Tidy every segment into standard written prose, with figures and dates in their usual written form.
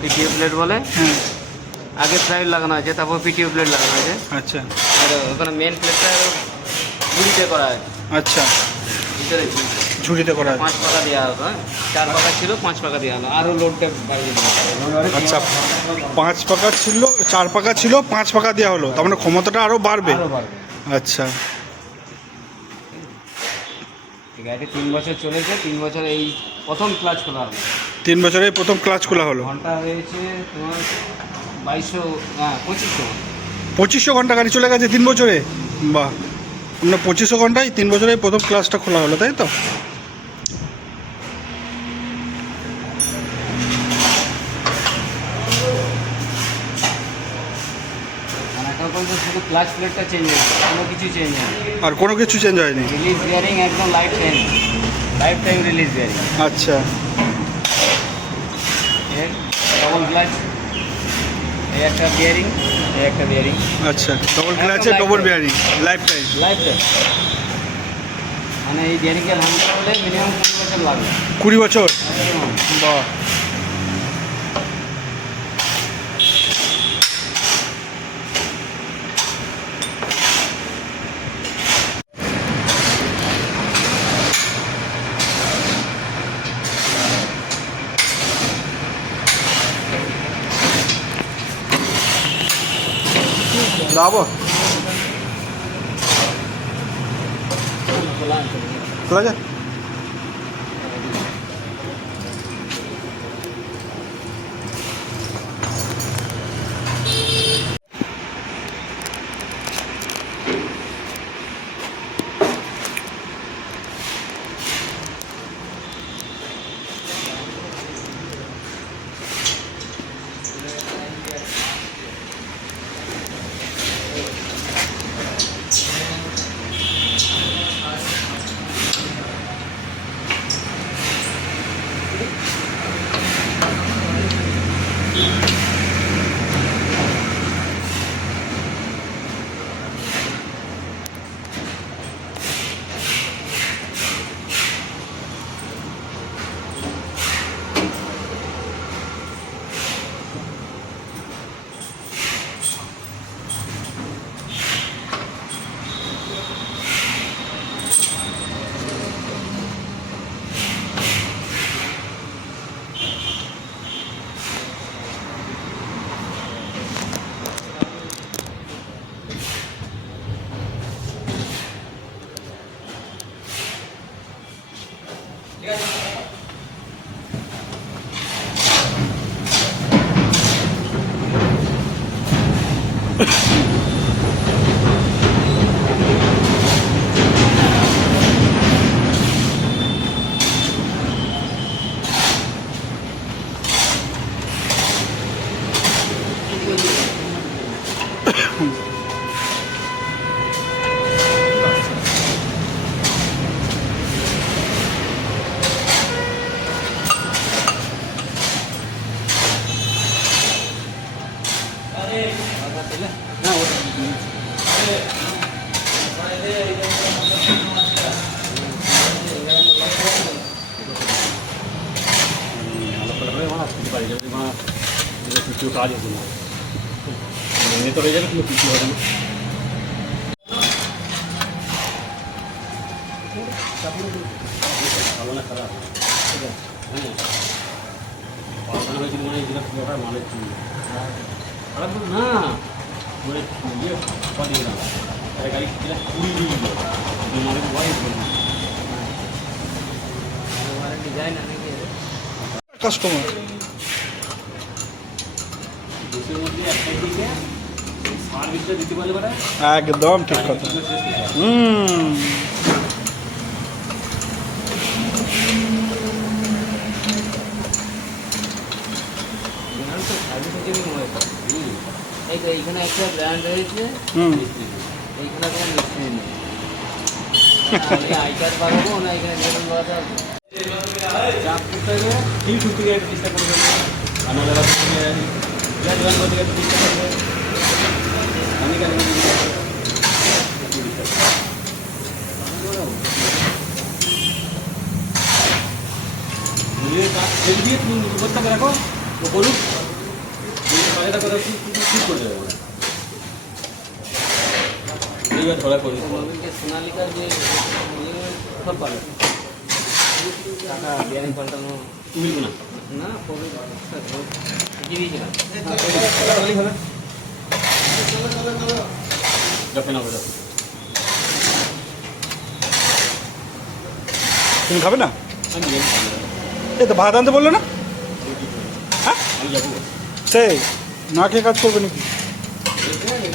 পিটিও plate বলে। হ্যাঁ আগে ফ্রাইড লাগানো আছে, তারপর পিটিও প্লেট লাগানো আছে। আচ্ছা আর ওখানে মেন প্লেটটা ঝুড়িতে করা আছে। আচ্ছা, ভিতরে ঝুড়িতে করা আছে। 5 পাকা দেওয়া হতো, হ্যাঁ 4 পাকা ছিল, 5 পাকা দেওয়া হলো, আরও লোডটা বাড়িয়ে দিল। আচ্ছা, 5 পাকা ছিল, 4 পাকা ছিল, 5 পাকা দেওয়া হলো, তার মানে ক্ষমতাটা আরও বাড়বে। আরও বাড়বে। আচ্ছা, এই গাড়িটি 3 বছর চলেছে, 3 বছর এই প্রথম ক্লাচ খোলা হলো। 3 বছরে প্রথম ক্লাচ খোলা হলো। ঘন্টা হয়েছে তোমার 2200, হ্যাঁ 2500। 2500 ঘন্টা গাড়ি চলে গেছে 3 বছরে। বাহ, আমরা 2500 ঘন্টায় 3 বছরে প্রথম ক্লাসটা খোলা হলো, তাই তো? মানে এখন পর্যন্ত শুধু ক্লাচ প্লেটটা চেঞ্জ হয়েছে, কোনো কিছু চেঞ্জ হয়নি। আর কোনো কিছু চেঞ্জ হয়নি? রিলিজ বিয়ারিং একদম লাইফ টাইম রিলিজ বিয়ারিং। আচ্ছা, ডবল ক্লাচ, এই একটা বিয়ারিং, এই একটা বিয়ারিং। আচ্ছা, ডবল ক্লাচে ডবল বিয়ারিং, লাইফ টাইম। মানে এই বিয়ারিংকে ভাঙতে হলে মিনিমাম 20 বছর লাগবে। 20 বছর? বাহ, যাবো খোলা যায়। কিছু কাজ হতো না, এমনি তো হয়ে যাবে, কিন্তু কিছু হবে না। ভালো না খারাপ, ঠিক আছে, হ্যাঁ পাওয়ানো হয়েছিল মানে এগুলো পুরোটা মালের ছিল, খারাপ না মানে ইয়ে পাঠিয়ে দিলাম গাড়ি কুড়ি দিয়ে দিল মালের ওয়াইজ ডিজাইন কাস্টমার দেশের মধ্যে একটাই দিকে সার্ভিসটা দিতে পারলে বেটা একদম ঠিক কথা। এই তো এইখানে একটা ব্র্যান্ড রয়েছে, এইখানে কোনো মিস্ত্রি নেই। আমি আই কার্ড বাগাবো না, এখানে যেরকম বাগাতে হবে চাপ করতে হবে, ঠিক ছুটি গিয়ে চেষ্টা করবে, আমার দাদা দোকান করতে গেলে চেষ্টা করবে, আমি কেন দিয়ে তুমি করতে রাখো ও করুক। এটা করে ঠিক করে দেবো এইবার ধরা করি নবীনকে সোনালিকার যে সব পাবে টাকা বিরিয়ানি পাল্টানো মিলব না না কি দিয়েছিলাম হবে যখন হবে তুমি খাবে না? আমি যাবো এই তো ভাত আনতে বললো না? হ্যাঁ আমি যাবো সেই না খেয়ে কাজ করবে নাকি?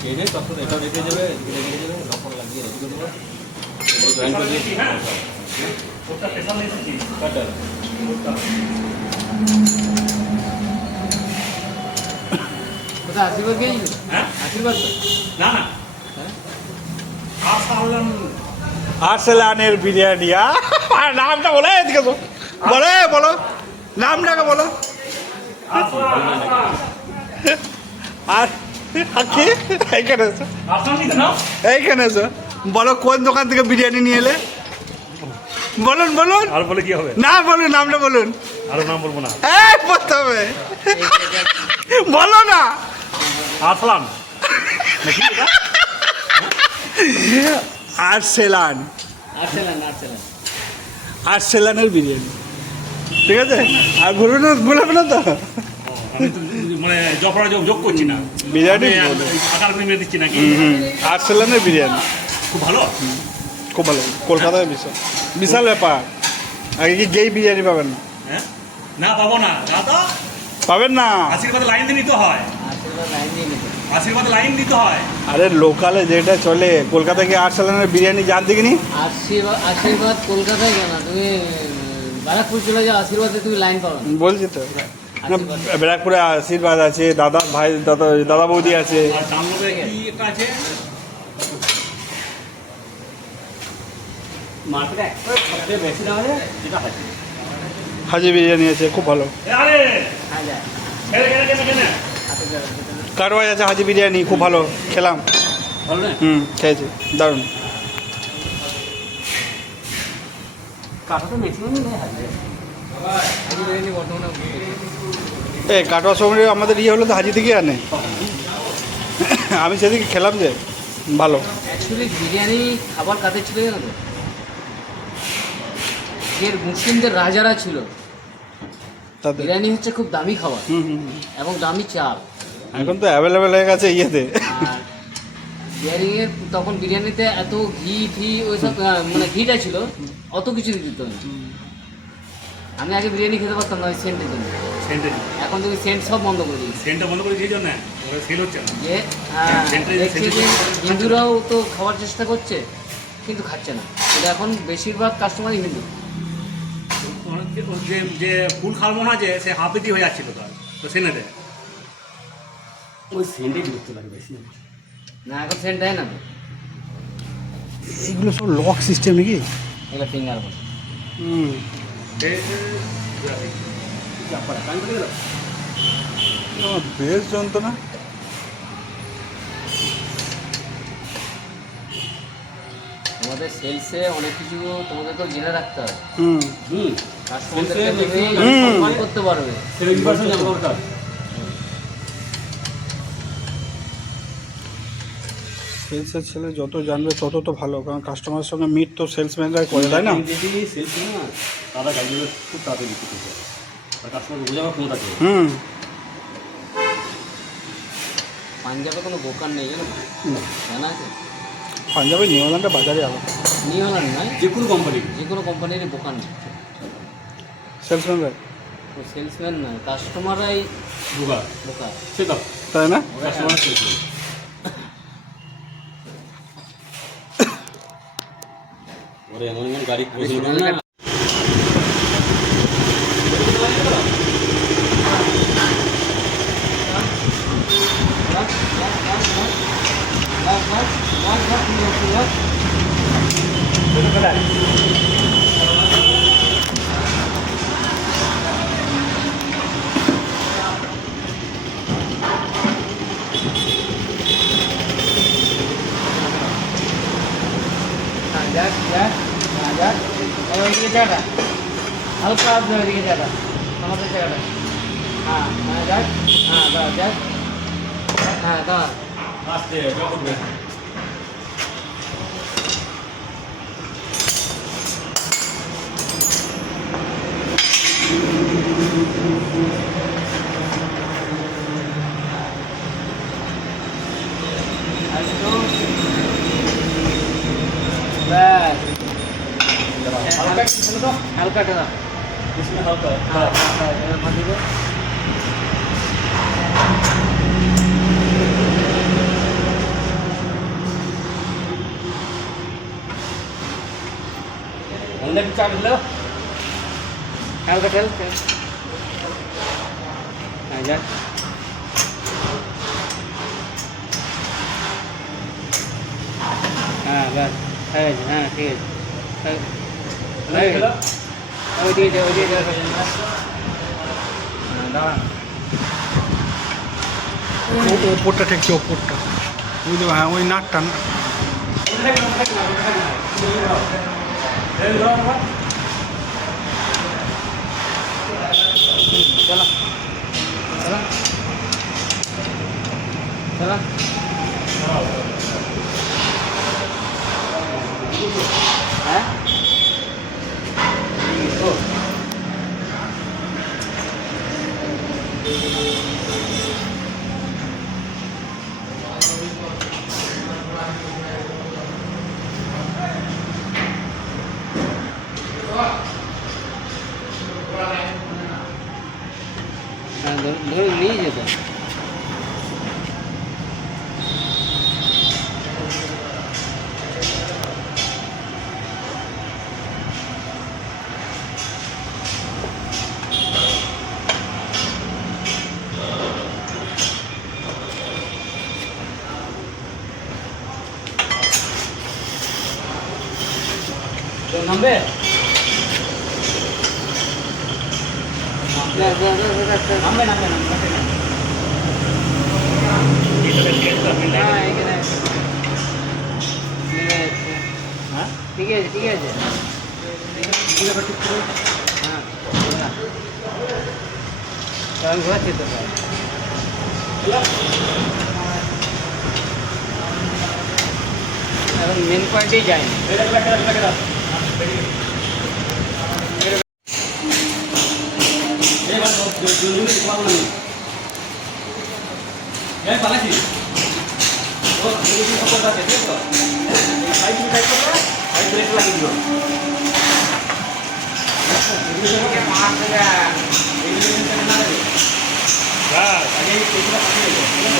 ট্রেনে তখন এটা রেখে যাবে রেখে যাবে লকর লাগিয়ে রেখে দেবো জয়েন করে দিয়েছি হ্যাঁ ওটা স্পেশাল এসেছি কাটার কোথায় আশীর্বাদ গিয়েছিল? হ্যাঁ আশীর্বাদ তো? না না হ্যাঁ আরসালানের বিরিয়ানি। আর নামটা বলো, এদিকে তো বলো, বলো নামটাকে বলো। আর কি এইখানে এসো, এইখানে এসো, বলো কোন দোকান থেকে বিরিয়ানি নিয়ে এলে? বলুন বলুন। আর বলে কি হবে? না বলুন, নামটা বলুন। আরো নাম বলবো না। এই বলতে হবে, বলো না। আসলাম নাকি এটা? আরসালান, আর্সেলান আরসালানের বিরিয়ানি, ঠিক আছে? আর বলবে না, বলবে না তো আমি তো মানে জফরা যোগ করছি না, বিরিয়ানি আকার করে মেরে দিচ্ছি নাকি? আরসালানের বিরিয়ানি খুব ভালো। খুব ভালো, কলকাতায় বিশাল বিশাল ব্যাপার। আগে কি গেই বিরিয়ানি পাবেন না? হ্যাঁ না পাবো না দাদা, পাবেন না। আশীর্বাদ লাইন দিয়ে নিতে হয়, আশীর্বাদ লাইন দিয়ে নিতে আশীর্বাদ লাইন দিতে হয়। আরে লোকালে যেটা চলে, কলকাতায় কি আরসালানের বিরিয়ানি জানতে কিনি? আশীর্বাদ কলকাতায় কেন, তুমি ব্যারাকপুর চলে যাও, আশীর্বাদে তুমি লাইন পাবে না। বলছি তো না, ব্যারাকপুরে আশীর্বাদ আছে, দাদা ভাই দাদা বৌদি আছে। আর ডাউনলোডে কি একটা আছে মার্কেটে একটা সবচেয়ে বেশি দাম আছে যেটা হয় হাজি বিরিয়ানি আছে, খুব ভালো। আরে হ্যাঁ যায় কেন কেন কেন কেন হাতে যাবে কারওয়াই আছে হাজি বিরিয়ানি, খুব ভালো, খেলাম। ভালো না খেয়েছি, দারুণ। কাটা তো ম্যাক্সিমাম নেই হাতে আমি বিরিয়ানি বর্তমানে এই কাটোয়া সময় আমাদের ইয়ে হলো তো হাজি থেকে আনে। আমি সেদিকে খেলাম যে ভালো। অ্যাকচুয়ালি বিরিয়ানি খাবার কাদের ছিল জানো তো? যে মুসলিমদের রাজারা ছিল, তাতে বিরিয়ানি হচ্ছে খুব দামি খাবার এবং দামি চাল। এখন তো অ্যাভেলেবেল হয়ে গেছে ইয়েতে। আর বিরিয়ানির তখন বিরিয়ানিতে এত ঘি ওইসব মানে ঘিটা ছিল, অত কিছু দিত না। আমি আগে বিরিয়ানি খেতে পারতাম না ওই সেন্টের জন্য, সেন্টে এখন তুমি সেন্ট সব বন্ধ করে দিয়েছি। সেন্টটা বন্ধ করে দিয়ে জন্য ওরা সেল হচ্ছে না। যে দেখছি যে হিন্দুরাও তো খাওয়ার চেষ্টা করছে কিন্তু খাচ্ছে না, কিন্তু এখন বেশিরভাগ কাস্টমারই হিন্দু। যে যে ফুল খাওয়ার মনে আছে সে হাফ বিক্রি হয়ে যাচ্ছিল তার, তো সেনে দেয়। ওই সেন্টে বিরক্ত লাগে বেশি না এখন সেন্ট দেয় না তো, এগুলো সব লক সিস্টেম নাকি? এগুলো ফিঙ্গার বলে। কান করে গেল বেশ যন্ত্রণা। তোমাদের সেলসে অনেক কিছু তোমাদেরকেও জেনে রাখতে হবে, হুম কাস্টমারদেরকে তুমি হুম। সম্মান করতে পারবে। 70% জামা কাপড় সেলসের ছেলে যত জানবে তত তো ভালো, কারণ কাস্টমারের সঙ্গে মিট তো সেলসম্যানরাই করে, তাই না? যদি সেলস না তারা গাড়িগুলো খুব তাড়াতাড়ি বিক্রি করতে পারে আর কাস্টমার বোঝাবার ক্ষমতা আছে পাঞ্জাবে কোনো দোকান নেই জানো, জানা আছে? পাঞ্জাবে নিউল্যান্ডের বাজারে আলাদা নিউ হল্যান্ড নয়, যে কোনো কোম্পানি যে কোনো কোম্পানিরই দোকান নেই। সেলসম্যানরাই, তো সেলসম্যান নয়, কাস্টমাররাই ঢোকা বোকা। সেটা তাই না? কাস্টমার সেলস ওরে এমন এমন গাড়ি পৌঁছে না জায়গাটা হালকা আপনার এদিকে জায়গা আমাদের জায়গাটা, হ্যাঁ হ্যাঁ যাক, হ্যাঁ যাক, হ্যাঁ দাঁড়ান। আস্তে জগ উঠবে আর একটু। ব্যাস। হালকা একটু ছিল তো হালকা টানা। इसमें हल्का হ্যাঁ হ্যাঁ এবার মাটি দে। अंदर की चाट लो হালকা ঠেল ঠেল। হ্যাঁ যা। হ্যাঁ ব্যাস হয়ে গেছে, হ্যাঁ ঠিক আছে। হয়ে গেছে। ওইদিকে যা, ওইদিকে যা। হ্যাঁ দাঁড়ান। ওপরটা ঠেকছে, ওপরটা বুঝতে পার, হ্যাঁ ওই নাটটা না। চলো চলো চলো। হ্যাঁ ও হ্যাঁ ধরে নিয়ে যেত। नंबे ব্যাস ব্যাস ব্যাস ব্যাস। नंबे नंबे नंबे হ্যাঁ এখানে ঠিক আছে, हाँ ঠিক আছে ঠিক আছে। হ্যাঁ কারণ ঘোরাচ্ছি তো স্যার। এখন মেন পয়েন্টেই যায়নি। আগে